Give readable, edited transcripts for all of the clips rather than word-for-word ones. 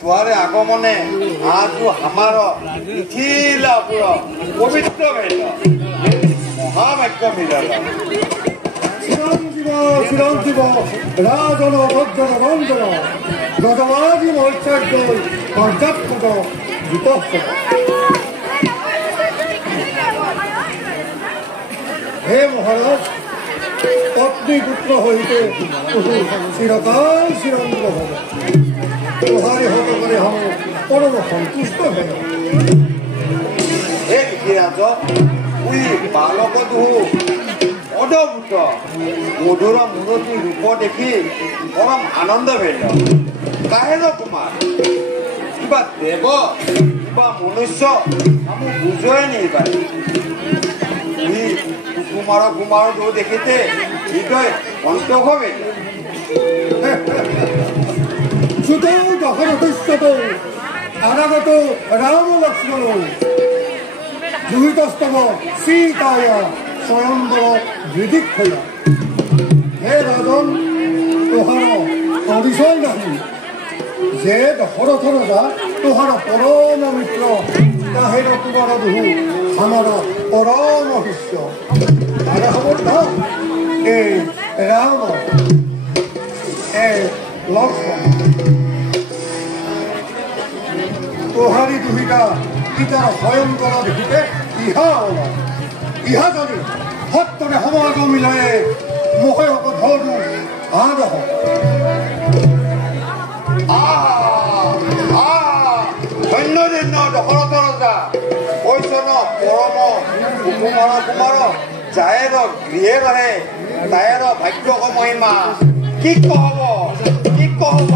तुम्हारे आगमने आज हमारा पवित्र महाभाग्य मिला চিরঞ্জীব রাজন ভদ্র রঞ্জন গজবাজি মৈচার্য পর্যাপ্ত বিপক্ষ হে মহারাজ পত্নী পুত্র হইতে চিরকাল চিরঞ্জীব হবে তোহারে হতে করে হম পরম সন্তুষ্ট হেন হে লিখিরাজ উই বালক দুহু অদ্ভুত মধুর মূরতি রূপ দেখি পরম আনন্দ পেল কাহেন কুমার কিবা দেব কিবা মনুষ্য আমি বুঝোই নি পাই কুমার কুমার দু দেখিতে হৃদয় অন্তক হবে সুতো দহন দৃশ্যত অনাগত রাম লক্ষ্মণ দুহিতস্তম সীতায় স্বয়ংবর বিদীক্ষয় হে রাজন তোহার অবিষয় নাহি যে দশরথ রাজা তোহার পরম মিত্র তাহের কুমার দুহু আমার পরম শিষ্য তারা হবর না এ রাম এ লক্ষ্মণ তোহারি দুহিতা পিতার স্বয়ংবর দেখিতে ইহা ইহা যদি সত্যৰে সমাগম মিলায়ে মোহে ধৰো আদ ধন্য ধন্য দশৰথ ৰজা কৈছন পৰম কুমাৰ কুমাৰ যায়েৰ গৃহে ৰহে তায়েৰ ভাগ্য মহিমা কি কহব কি কহব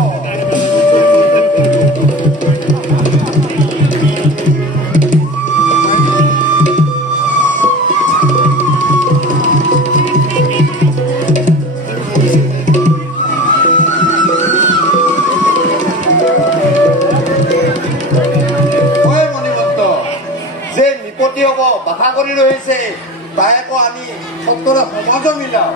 বাধা কৰি ৰহিছে তাইকো আনি সত্তৰ সমাজ মিলাও